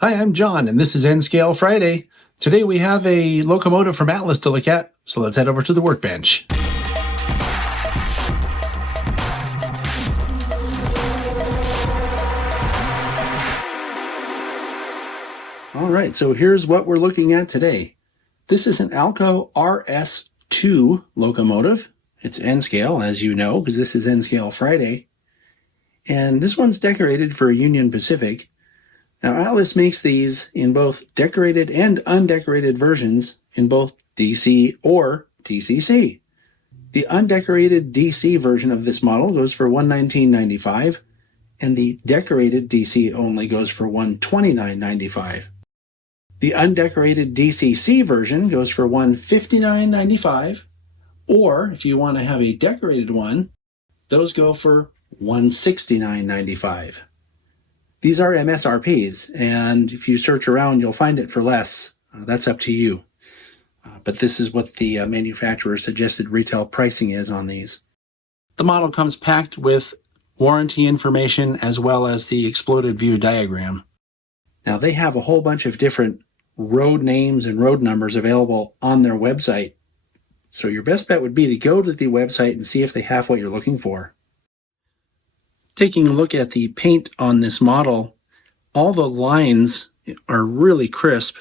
Hi, I'm John, and this is N-Scale Friday. Today we have a locomotive from Atlas to look at, so let's head over to the workbench. All right, so here's what we're looking at today. This is an Alco RS2 locomotive. It's N-Scale, as you know, because this is N-Scale Friday. And this one's decorated for Union Pacific. Now, Atlas makes these in both decorated and undecorated versions in both DC or TCC. The undecorated DC version of this model goes for $119.95, and the decorated DC only goes for $129.95. The undecorated DCC version goes for $159.95, or if you want to have a decorated one, those go for $169.95. These are MSRPs, and if you search around, you'll find it for less. That's up to you. But this is what the manufacturer's suggested retail pricing is on these. The model comes packed with warranty information as well as the exploded view diagram. Now, they have a whole bunch of different road names and road numbers available on their website. So your best bet would be to go to the website and see if they have what you're looking for. Taking a look at the paint on this model, all the lines are really crisp,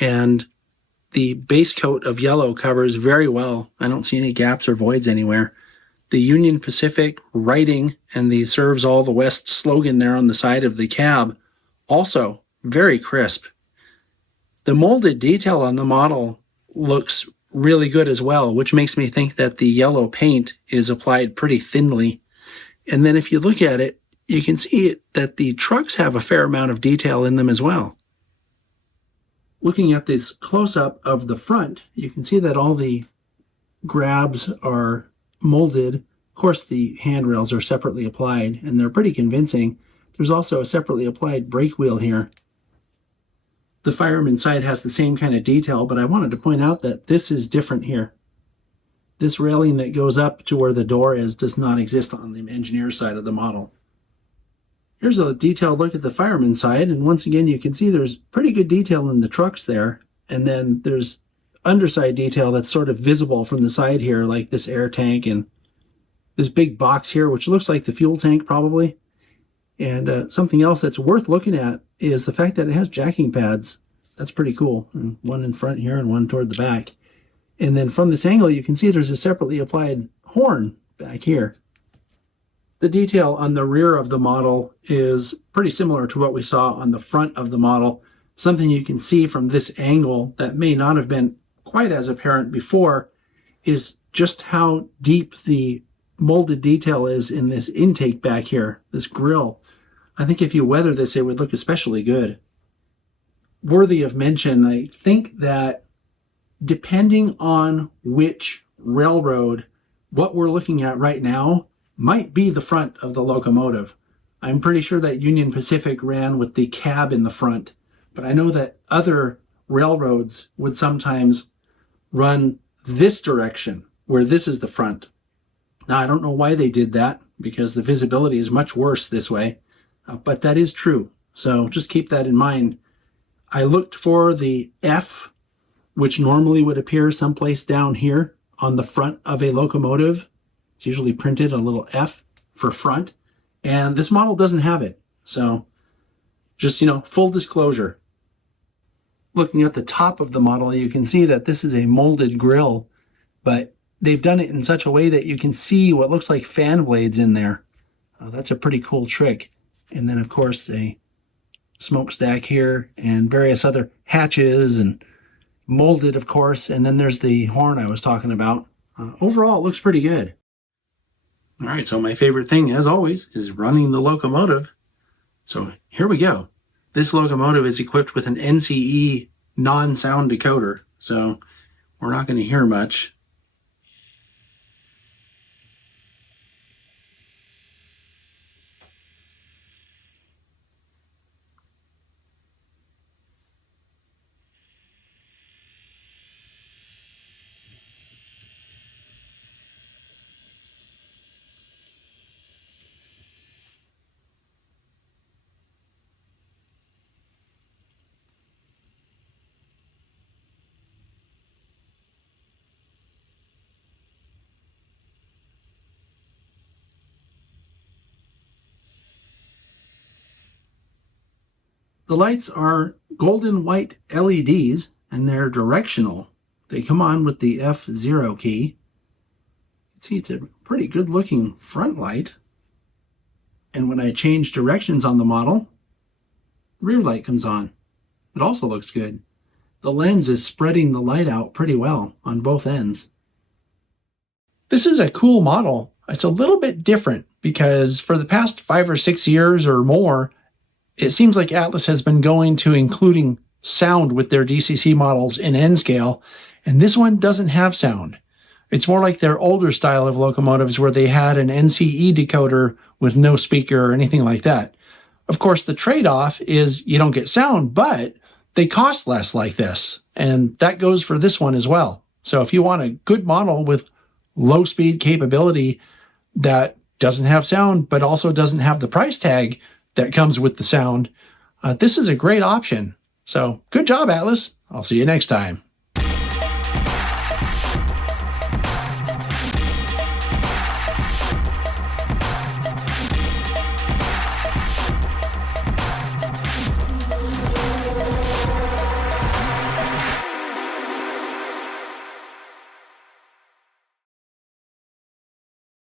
and the base coat of yellow covers very well. I don't see any gaps or voids anywhere. The Union Pacific writing and the Serves All the West slogan there on the side of the cab, also very crisp. The molded detail on the model looks really good as well, which makes me think that the yellow paint is applied pretty thinly. And then if you look at it, you can see that the trucks have a fair amount of detail in them as well. Looking at this close-up of the front, you can see that all the grabs are molded. Of course, the handrails are separately applied, and they're pretty convincing. There's also a separately applied brake wheel here. The fireman side has the same kind of detail, but I wanted to point out that this is different here. This railing that goes up to where the door is does not exist on the engineer's side of the model. Here's a detailed look at the fireman's side, and once again you can see there's pretty good detail in the trucks there, and then there's underside detail that's sort of visible from the side here, like this air tank and this big box here, which looks like the fuel tank probably. And something else that's worth looking at is the fact that it has jacking pads. That's pretty cool. And one in front here and one toward the back. And then from this angle, you can see there's a separately applied horn back here. The detail on the rear of the model is pretty similar to what we saw on the front of the model. Something you can see from this angle that may not have been quite as apparent before is just how deep the molded detail is in this intake back here, this grill. I think if you weather this, it would look especially good. Worthy of mention, I think that depending on which railroad, what we're looking at right now might be the front of the locomotive. I'm pretty sure that Union Pacific ran with the cab in the front, but I know that other railroads would sometimes run this direction, where this is the front. Now, I don't know why they did that, because the visibility is much worse this way, but that is true. So just keep that in mind. I looked for the F, which normally would appear someplace down here on the front of a locomotive. It's usually printed a little F for front, and this model doesn't have it. So just, full disclosure. Looking at the top of the model, you can see that this is a molded grill, but they've done it in such a way that you can see what looks like fan blades in there. That's a pretty cool trick. And then, of course, a smokestack here and various other hatches and molded, of course, and then there's the horn I was talking about. Overall, it looks pretty good. All right, so my favorite thing, as always, is running the locomotive. So here we go. This locomotive is equipped with an NCE non-sound decoder, so we're not going to hear much. The lights are golden white LEDs, and they're directional. They come on with the F0 key. You can see it's a pretty good looking front light. And when I change directions on the model, the rear light comes on. It also looks good. The lens is spreading the light out pretty well on both ends. This is a cool model. It's a little bit different because for the past 5 or 6 years or more, it seems like Atlas has been going to including sound with their DCC models in N-scale, and this one doesn't have sound. It's more like their older style of locomotives where they had an NCE decoder with no speaker or anything like that. Of course, the trade-off is you don't get sound, but they cost less like this, and that goes for this one as well. So if you want a good model with low-speed capability that doesn't have sound, but also doesn't have the price tag that comes with the sound, this is a great option. So good job, Atlas. I'll see you next time.